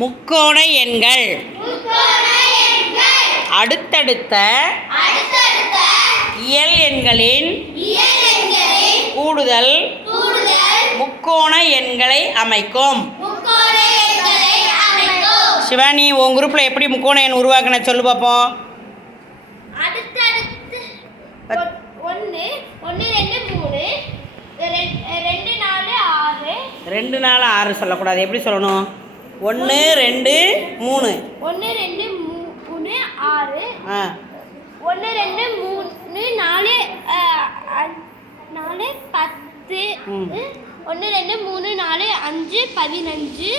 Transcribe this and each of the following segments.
முக்கோண எண்கள். அடுத்தடுத்த இயல் எண்களின் கூடுதல் முக்கோண எண்களை அமைக்கும். சிவானி உன் குரூப்பில் எப்படி முக்கோண எண் உருவாக்குன சொல்லு பார்ப்போம் ரெண்டு நாலு ஆறு சொல்லக்கூடாது. எப்படி சொல்லணும்? ஒன்று ரெண்டு மூணு. ஒன்று ரெண்டு மூ- மூணு ஆறு. ஆ. ஒன்று ரெண்டு மூணு நாலு நாலு பத்து. ஒன்று ரெண்டு மூணு நாலு அஞ்சு பதினஞ்சு.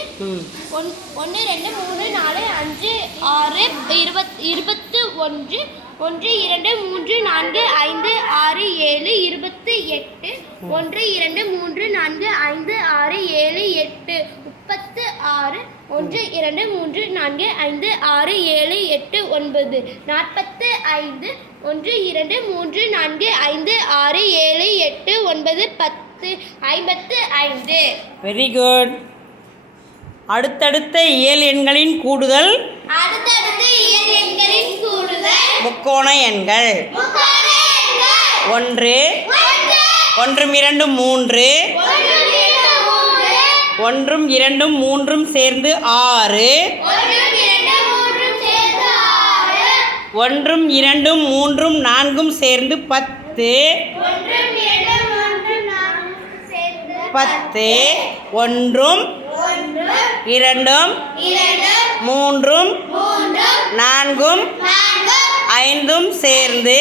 ஒன் ஒன்று ரெண்டு மூணு நாலு அஞ்சு ஆறு இருபத் இருபத்து ஒன்று. ஒன்று இரண்டு மூன்று நான்கு ஐந்து ஆறு ஏழு இருபத்து எட்டு. ஒன்று இரண்டு மூன்று நான்கு ஐந்து ஆறு ஏழு எட்டு. முப்பத்து ஆறு ஒன்று இரண்டு மூன்று நான்கு ஐந்து ஆறு ஏழு எட்டு ஒன்பது நாற்பத்து ஐந்து ஒன்று இரண்டு மூன்று நான்கு ஐந்து ஆறு ஏழு எட்டு ஒன்பது பத்து ஐம்பத்து ஐந்து. வெரி குட் அடுத்தடுத்த இயல் எண்களின் கூடுதல் அடுத்தடுத்து இயல் எண்களின் கூடுதல் முக்கோண எண்கள். ஒன்று ஒன்று ஒன்றும் ஒன்று இரண்டு மூன்று ஒன்றும் இரண்டும் மூன்றும் சேர்ந்து ஆறு. ஒன்றும் இரண்டும் மூன்றும் நான்கும் சேர்ந்து பத்து. பத்து. ஒன்றும் ஒன்று இரண்டும் இரண்டு மூன்றும் மூன்று நான்கும் நான்கு ஐந்தும் சேர்ந்து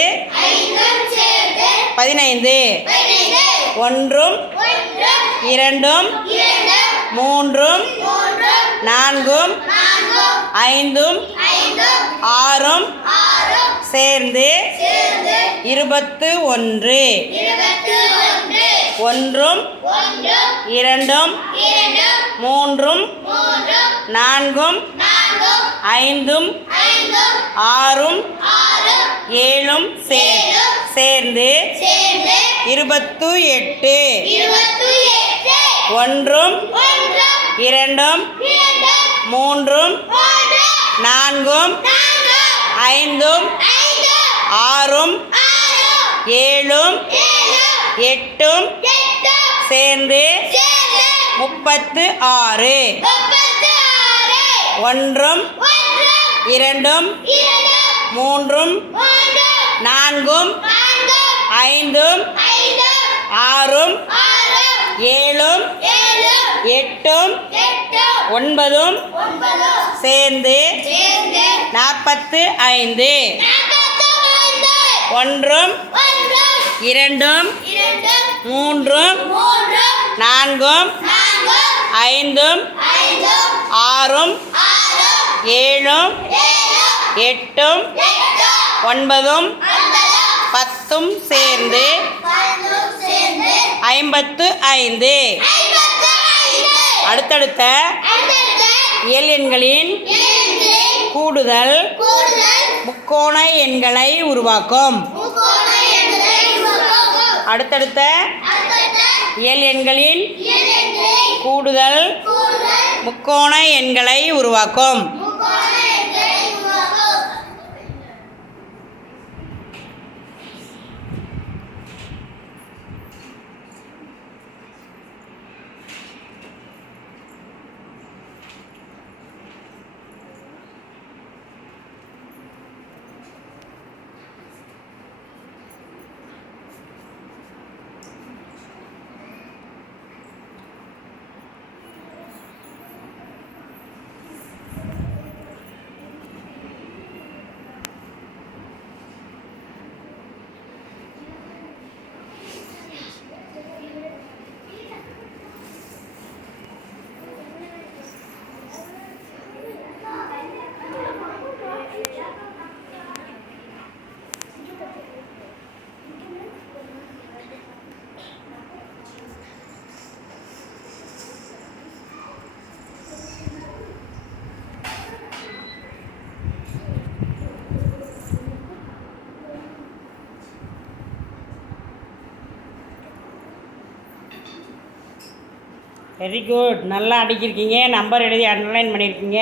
பதினைந்து. ஒன்றும் ஒன்று இரண்டும் இரண்டு மூன்றும் நான்கும் ஐந்தும் ஆறும் சேர்ந்து இருபத்து ஒன்று. ஒன்றும் இரண்டும் மூன்றும் நான்கும் ஐந்தும் ஆறும் ஏழும் சேர் சேர்ந்து இருபத்து எட்டு. ஒன்றும் ஒன்று இரண்டும் இரண்டு மூன்றும் மூன்று நான்கும் நான்கு ஐந்தும் ஐந்து ஆறும் ஆறு ஏழும் ஏழு எட்டும் எட்டு சேர்ந்து முப்பத்து ஆறு. ஒன்றும் ஒன்று இரண்டும் இரண்டு மூன்றும் மூன்று நான்கும் நான்கு ஐந்தும் ஐந்து ஆறும் ஆறு ஏழும் எட்டும் ஒன்பதும் சேர்ந்து நாற்பத்து ஐந்து. ஒன்றும் இரண்டும் மூன்றும் நான்கும் ஐந்தும் ஆறும் ஏழும் எட்டும் ஒன்பதும் பத்தும் சேர்ந்து ஐம்பத்து ஐந்து. அடுத்தடுத்த இயல் எண்களின் கூடுதல் முக்கோண எண்களை உருவாக்கும். அடுத்தடுத்த இயல் எண்களின் கூடுதல் முக்கோண எண்களை உருவாக்கும். வெரி குட் நல்லா அடிக்கிருக்கீங்க நம்பர் எழுதி அண்டர்லைன் பண்ணியிருக்கீங்க